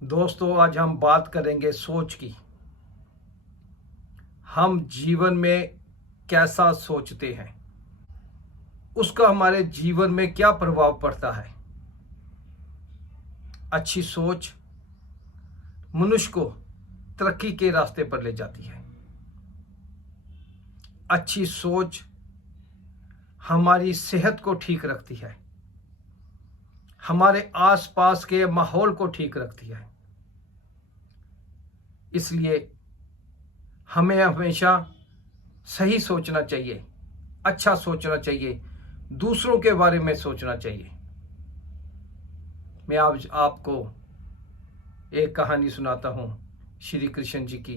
दोस्तों, आज हम बात करेंगे सोच की। हम जीवन में कैसा सोचते हैं, उसका हमारे जीवन में क्या प्रभाव पड़ता है। अच्छी सोच मनुष्य को तरक्की के रास्ते पर ले जाती है। अच्छी सोच हमारी सेहत को ठीक रखती है, हमारे आसपास के माहौल को ठीक रखती है। इसलिए हमें हमेशा सही सोचना चाहिए, अच्छा सोचना चाहिए, दूसरों के बारे में सोचना चाहिए। मैं आज आपको एक कहानी सुनाता हूँ श्री कृष्ण जी की।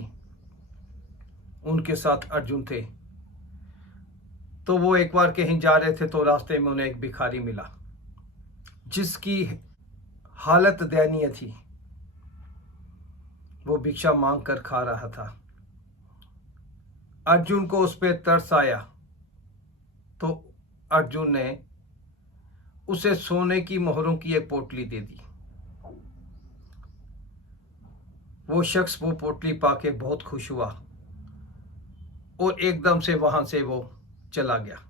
उनके साथ अर्जुन थे। तो वो एक बार कहीं जा रहे थे, तो रास्ते में उन्हें एक भिखारी मिला जिसकी हालत दयनीय थी। वो भिक्षा मांग कर खा रहा था। अर्जुन को उस पर तरस आया, तो अर्जुन ने उसे सोने की मोहरों की एक पोटली दे दी। वो शख्स वो पोटली पाके बहुत खुश हुआ और एकदम से वहां से वो चला गया।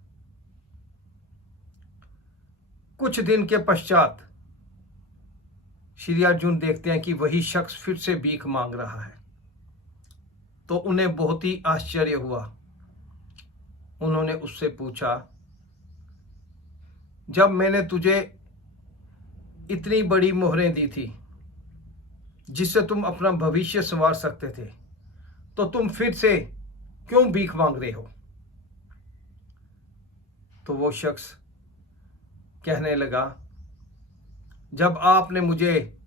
कुछ दिन के पश्चात श्री अर्जुन देखते हैं कि वही शख्स फिर से भीख मांग रहा है। तो उन्हें बहुत ही आश्चर्य हुआ। उन्होंने उससे पूछा, जब मैंने तुझे इतनी बड़ी मोहरें दी थी जिससे तुम अपना भविष्य संवार सकते थे, तो तुम फिर से क्यों भीख मांग रहे हो? तो वो शख्स कहने लगा, जब आपने मुझे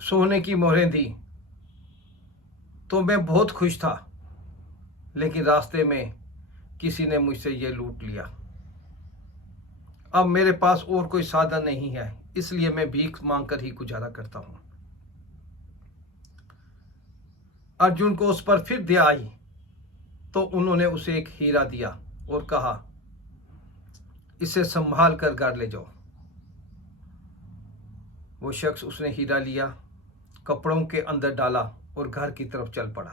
सोने की मोहरें दी तो मैं बहुत खुश था, लेकिन रास्ते में किसी ने मुझसे ये लूट लिया। अब मेरे पास और कोई साधन नहीं है, इसलिए मैं भीख मांगकर ही गुजारा करता हूं। अर्जुन को उस पर फिर दया आई, तो उन्होंने उसे एक हीरा दिया और कहा, इसे संभाल कर घर ले जाओ। वो शख्स उसने हीरा लिया, कपड़ों के अंदर डाला और घर की तरफ चल पड़ा।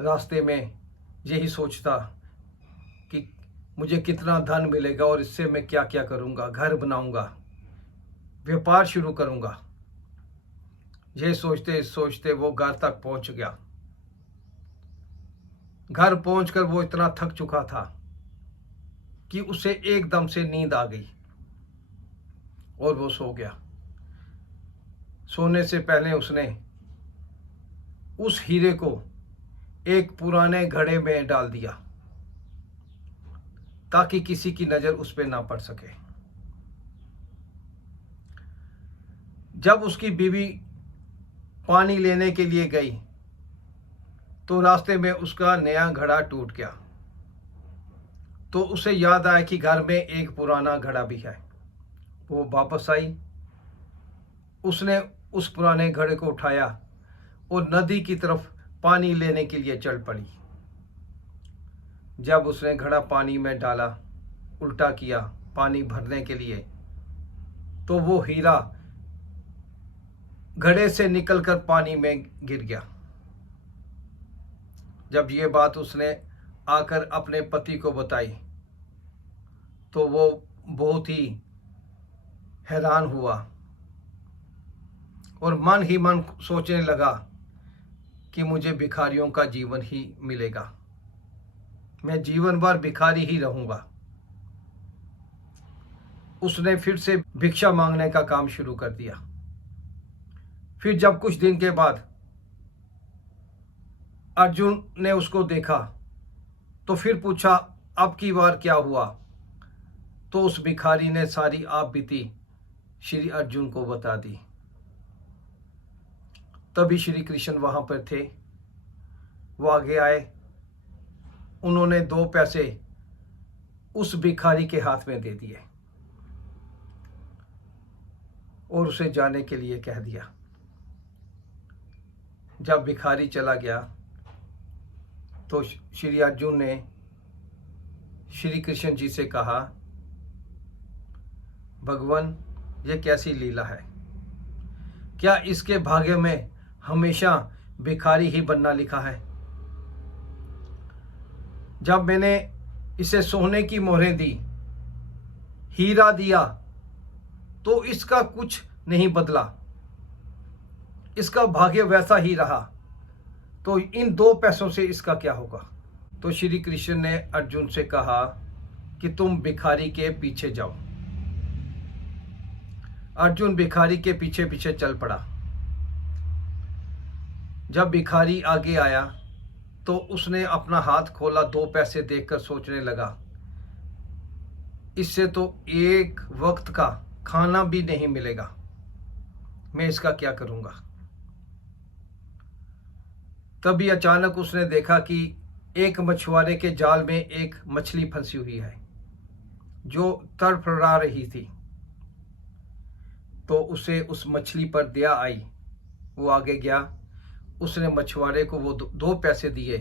रास्ते में यही सोचता कि मुझे कितना धन मिलेगा और इससे मैं क्या क्या करूंगा, घर बनाऊंगा, व्यापार शुरू करूंगा। यह सोचते सोचते वो घर तक पहुंच गया। घर पहुंचकर वो इतना थक चुका था कि उसे एकदम से नींद आ गई और वो सो गया। सोने से पहले उसने उस हीरे को एक पुराने घड़े में डाल दिया ताकि किसी की नजर उस पर ना पड़ सके। जब उसकी बीवी पानी लेने के लिए गई तो रास्ते में उसका नया घड़ा टूट गया। तो उसे याद आया कि घर में एक पुराना घड़ा भी है। वो वापस आई, उसने उस पुराने घड़े को उठाया और नदी की तरफ पानी लेने के लिए चल पड़ी। जब उसने घड़ा पानी में डाला, उल्टा किया पानी भरने के लिए, तो वो हीरा घड़े से निकलकर पानी में गिर गया। जब ये बात उसने आकर अपने पति को बताई तो वो बहुत ही हैरान हुआ और मन ही मन सोचने लगा कि मुझे भिखारियों का जीवन ही मिलेगा, मैं जीवन भर भिखारी ही रहूंगा। उसने फिर से भिक्षा मांगने का काम शुरू कर दिया। फिर जब कुछ दिन के बाद अर्जुन ने उसको देखा तो फिर पूछा, अब की बार क्या हुआ? तो उस भिखारी ने सारी आप बीती श्री अर्जुन को बता दी। तभी श्री कृष्ण वहां पर थे। वो आगे आए, उन्होंने 2 पैसे उस भिखारी के हाथ में दे दिए और उसे जाने के लिए कह दिया। जब भिखारी चला गया तो श्री अर्जुन ने श्री कृष्ण जी से कहा, भगवान, ये कैसी लीला है? क्या इसके भाग्य में हमेशा भिखारी ही बनना लिखा है? जब मैंने इसे सोने की मोहरें दी, हीरा दिया, तो इसका कुछ नहीं बदला, इसका भाग्य वैसा ही रहा। तो इन 2 पैसों से इसका क्या होगा? तो श्री कृष्ण ने अर्जुन से कहा कि तुम भिखारी के पीछे जाओ। अर्जुन भिखारी के पीछे पीछे चल पड़ा। जब भिखारी आगे आया तो उसने अपना हाथ खोला, 2 पैसे देखकर सोचने लगा, इससे तो एक वक्त का खाना भी नहीं मिलेगा, मैं इसका क्या करूंगा। तभी अचानक उसने देखा कि एक मछुआरे के जाल में एक मछली फंसी हुई है जो तड़फड़ा रही थी। तो उसे उस मछली पर दया आई। वो आगे गया, उसने मछुआरे को वो 2 पैसे दिए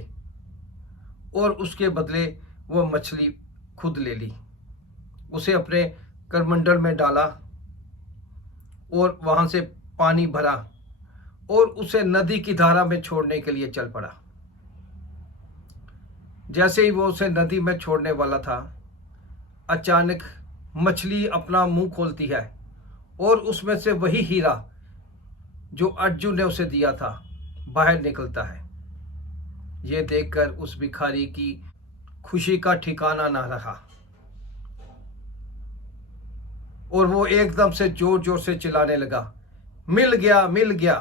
और उसके बदले वो मछली खुद ले ली, उसे अपने करमंडल में डाला और वहां से पानी भरा और उसे नदी की धारा में छोड़ने के लिए चल पड़ा। जैसे ही वो उसे नदी में छोड़ने वाला था, अचानक मछली अपना मुंह खोलती है और उसमें से वही हीरा जो अर्जुन ने उसे दिया था बाहर निकलता है। यह देखकर उस भिखारी की खुशी का ठिकाना ना रहा और वो एकदम से जोर जोर से चिल्लाने लगा, मिल गया, मिल गया।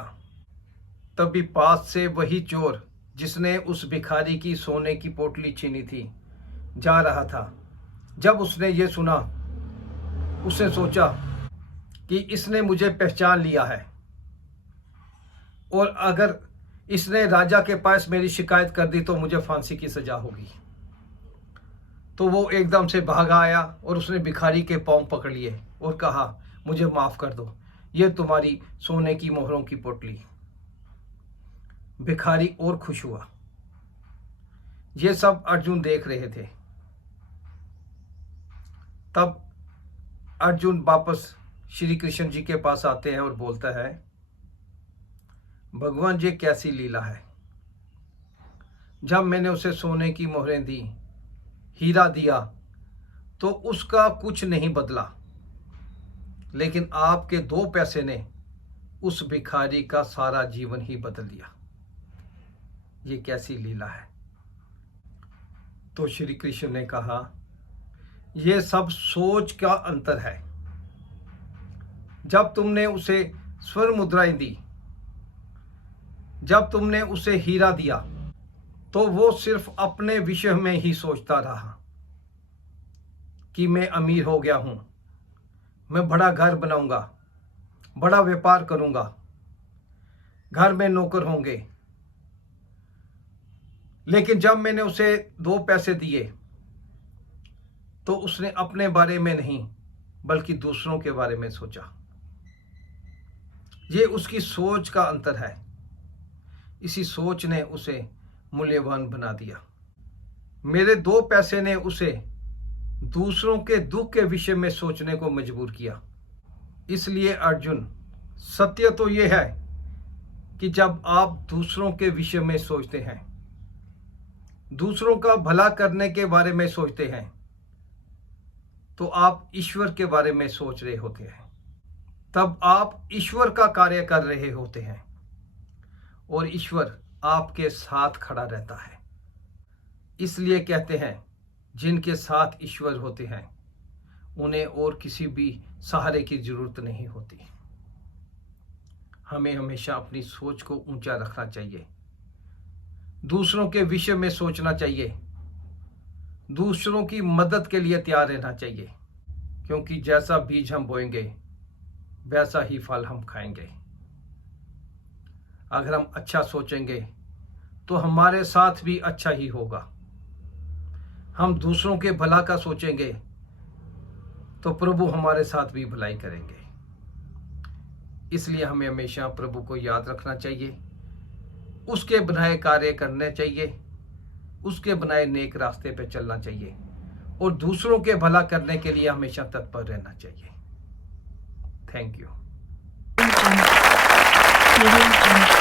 तभी पास से वही चोर जिसने उस भिखारी की सोने की पोटली छीनी थी जा रहा था। जब उसने ये सुना, उसने सोचा कि इसने मुझे पहचान लिया है और अगर इसने राजा के पास मेरी शिकायत कर दी तो मुझे फांसी की सजा होगी। तो वो एकदम से भाग आया और उसने भिखारी के पांव पकड़ लिए और कहा, मुझे माफ कर दो, ये तुम्हारी सोने की मोहरों की पोटली। भिखारी और खुश हुआ। ये सब अर्जुन देख रहे थे। तब अर्जुन वापस श्री कृष्ण जी के पास आते हैं और बोलता है, भगवान जी कैसी लीला है। जब मैंने उसे सोने की मोहरें दी, हीरा दिया, तो उसका कुछ नहीं बदला, लेकिन आपके 2 पैसे ने उस भिखारी का सारा जीवन ही बदल दिया। ये कैसी लीला है। तो श्री कृष्ण ने कहा, यह सब सोच का अंतर है। जब तुमने उसे स्वर्ण मुद्राएं दी, जब तुमने उसे हीरा दिया, तो वो सिर्फ अपने विषय में ही सोचता रहा कि मैं अमीर हो गया हूं, मैं बड़ा घर बनाऊंगा, बड़ा व्यापार करूंगा, घर में नौकर होंगे। लेकिन जब मैंने उसे 2 पैसे दिए तो उसने अपने बारे में नहीं बल्कि दूसरों के बारे में सोचा। ये उसकी सोच का अंतर है। इसी सोच ने उसे मूल्यवान बना दिया। मेरे 2 पैसे ने उसे दूसरों के दुख के विषय में सोचने को मजबूर किया। इसलिए अर्जुन, सत्य तो यह है कि जब आप दूसरों के विषय में सोचते हैं, दूसरों का भला करने के बारे में सोचते हैं, तो आप ईश्वर के बारे में सोच रहे होते हैं। तब आप ईश्वर का कार्य कर रहे होते हैं और ईश्वर आपके साथ खड़ा रहता है। इसलिए कहते हैं, जिनके साथ ईश्वर होते हैं उन्हें और किसी भी सहारे की जरूरत नहीं होती। हमें हमेशा अपनी सोच को ऊंचा रखना चाहिए, दूसरों के विषय में सोचना चाहिए, दूसरों की मदद के लिए तैयार रहना चाहिए, क्योंकि जैसा बीज हम बोएंगे वैसा ही फल हम खाएंगे। अगर हम अच्छा सोचेंगे तो हमारे साथ भी अच्छा ही होगा। हम दूसरों के भला का सोचेंगे तो प्रभु हमारे साथ भी भलाई करेंगे। इसलिए हमें हमेशा प्रभु को याद रखना चाहिए, उसके बनाए कार्य करने चाहिए, उसके बनाए नेक रास्ते पे चलना चाहिए और दूसरों के भला करने के लिए हमेशा तत्पर रहना चाहिए। Thank you. यही